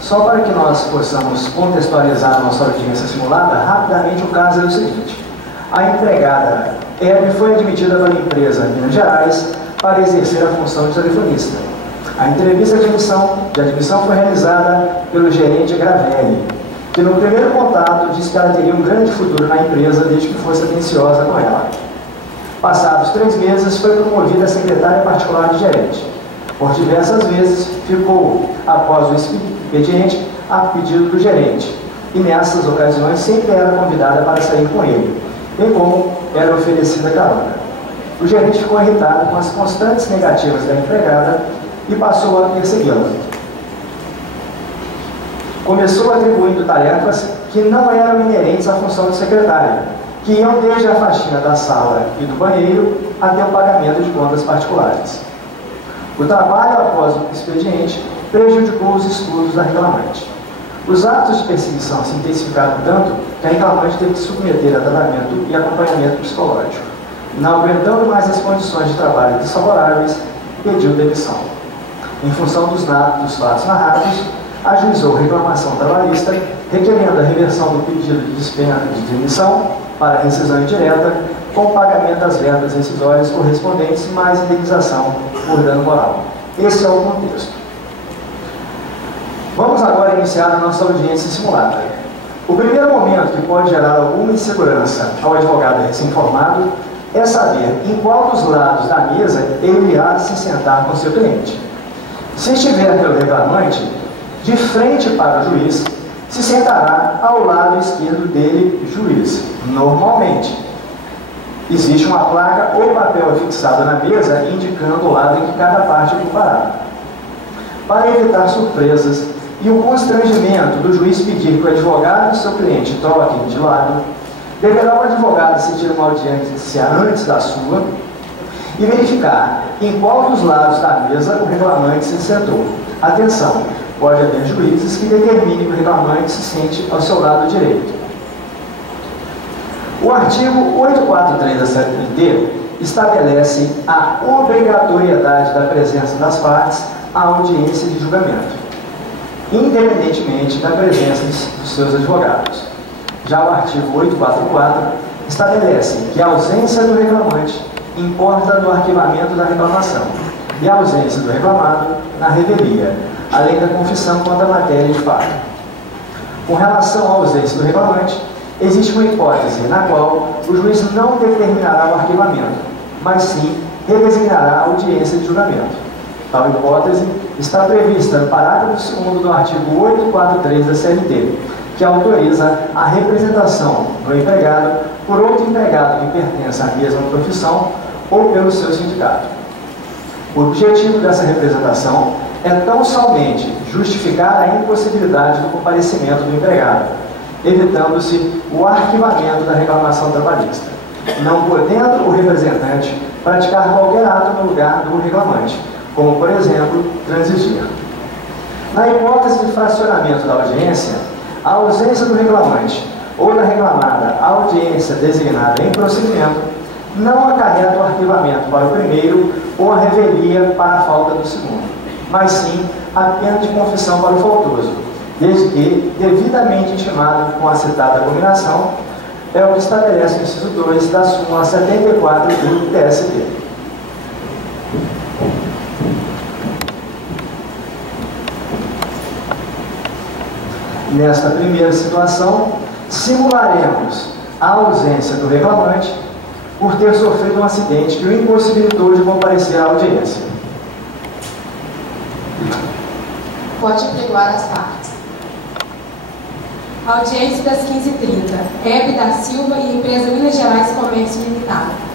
Só para que nós possamos contextualizar a nossa audiência simulada, rapidamente o caso é o seguinte. A empregada Hebe foi admitida pela empresa Minas Gerais para exercer a função de telefonista. A entrevista de admissão foi realizada pelo gerente Gravelli, que no primeiro contato disse que ela teria um grande futuro na empresa desde que fosse atenciosa com ela. Passados 3 meses, foi promovida a secretária particular de gerente. Por diversas vezes, ficou após o expediente a pedido do gerente, e nessas ocasiões sempre era convidada para sair com ele, bem como era oferecida carona. O gerente ficou irritado com as constantes negativas da empregada e passou a persegui-la. Começou atribuindo tarefas que não eram inerentes à função de secretária, que iam desde a faxina da sala e do banheiro até o pagamento de contas particulares. O trabalho após o expediente prejudicou os estudos da reclamante. Os atos de perseguição se intensificaram tanto que a reclamante teve que submeter a tratamento e acompanhamento psicológico. Não aguentando mais as condições de trabalho desfavoráveis, pediu demissão. Em função dos fatos narrados, ajuizou reclamação trabalhista, requerendo a reversão do pedido de dispensa de demissão para rescisão indireta, com pagamento das verbas rescisórias correspondentes, mais indenização por dano moral. Esse é o contexto. Vamos agora iniciar a nossa audiência simulada. O primeiro momento que pode gerar alguma insegurança ao advogado recém-formado é saber em qual dos lados da mesa ele irá se sentar com seu cliente. Se estiver pelo reclamante, de frente para o juiz, se sentará ao lado esquerdo dele, juiz. Normalmente, existe uma placa ou papel fixado na mesa indicando o lado em que cada parte ocupará. Para evitar surpresas e o constrangimento do juiz pedir que o advogado do seu cliente troquem de lado, deverá o advogado assistir uma audiência antes da sua e verificar em qual dos lados da mesa o reclamante se sentou. Atenção! Pode haver juízes que determinem que o reclamante se sente ao seu lado direito. O artigo 843 da CLT estabelece a obrigatoriedade da presença das partes à audiência de julgamento, independentemente da presença dos seus advogados. Já o artigo 844 estabelece que a ausência do reclamante importa no arquivamento da reclamação e a ausência do reclamado na revelia, além da confissão quanto à matéria de fato. Com relação à ausência do reclamante, existe uma hipótese na qual o juiz não determinará o arquivamento, mas sim redesignará a audiência de julgamento. Tal hipótese está prevista no parágrafo 2º do artigo 843 da CLT, que autoriza a representação do empregado por outro empregado que pertence à mesma profissão ou pelo seu sindicato. O objetivo dessa representação é tão somente justificar a impossibilidade do comparecimento do empregado, evitando-se o arquivamento da reclamação trabalhista, não podendo o representante praticar qualquer ato no lugar do reclamante, como, por exemplo, transigir. Na hipótese de fracionamento da audiência, a ausência do reclamante ou da reclamada audiência designada em procedimento não acarreta o arquivamento para o primeiro ou a revelia para a falta do segundo, mas sim a pena de confissão para o faltoso, desde que devidamente intimado com a citada combinação, é o que estabelece o inciso 2 da súmula 74 do TST. Nesta primeira situação, simularemos a ausência do reclamante por ter sofrido um acidente que o impossibilitou de comparecer à audiência. Pode apregoar as partes. Audiência das 15h30. Hebe da Silva e Empresa Minas Gerais Comércio Limitado.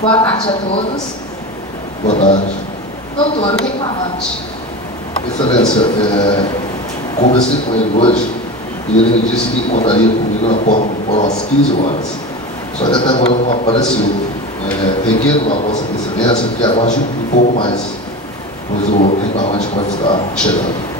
Boa tarde a todos. Boa tarde. Doutor, o reclamante. Excelência, conversei com ele hoje e ele me disse que encontraria comigo na porta às 15 horas. Só que até agora não apareceu. requer uma vossa precedência que aguarde um pouco mais, pois o reclamante pode estar chegando.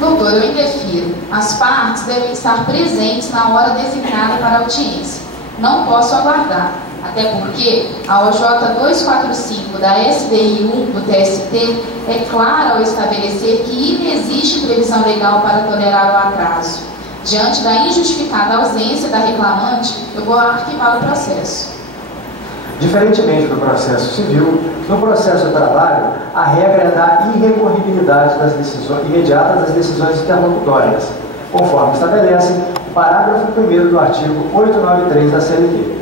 Doutor, eu indefiro. As partes devem estar presentes na hora designada para a audiência. Não posso aguardar, até porque a OJ 245 da SDI 1 do TST é clara ao estabelecer que inexiste previsão legal para tolerar o atraso. Diante da injustificada ausência da reclamante, eu vou arquivar o processo. Diferentemente do processo civil, no processo de trabalho, a regra é da irrecorribilidade das decisões imediata das decisões interlocutórias, conforme estabelece o parágrafo 1º do artigo 893 da CLT.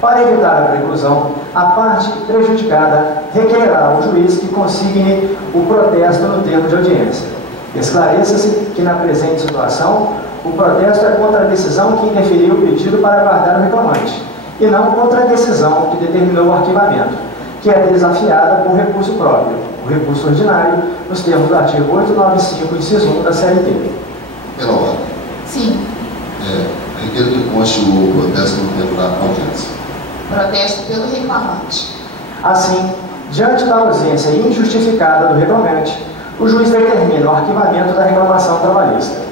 Para evitar a preclusão, a parte prejudicada requererá ao juiz que consigne o protesto no termo de audiência. Esclareça-se que, na presente situação, o protesto é contra a decisão que indeferiu o pedido para guardar o reclamante, e não contra a decisão que determinou o arquivamento, que é desafiada por recurso próprio, o recurso ordinário, nos termos do artigo 895, inciso 1 da CLT. Pela ordem. Sim. Requer que conste o protesto no tempo da audiência. Protesto pelo reclamante. Assim, diante da ausência injustificada do reclamante, o juiz determina o arquivamento da reclamação trabalhista.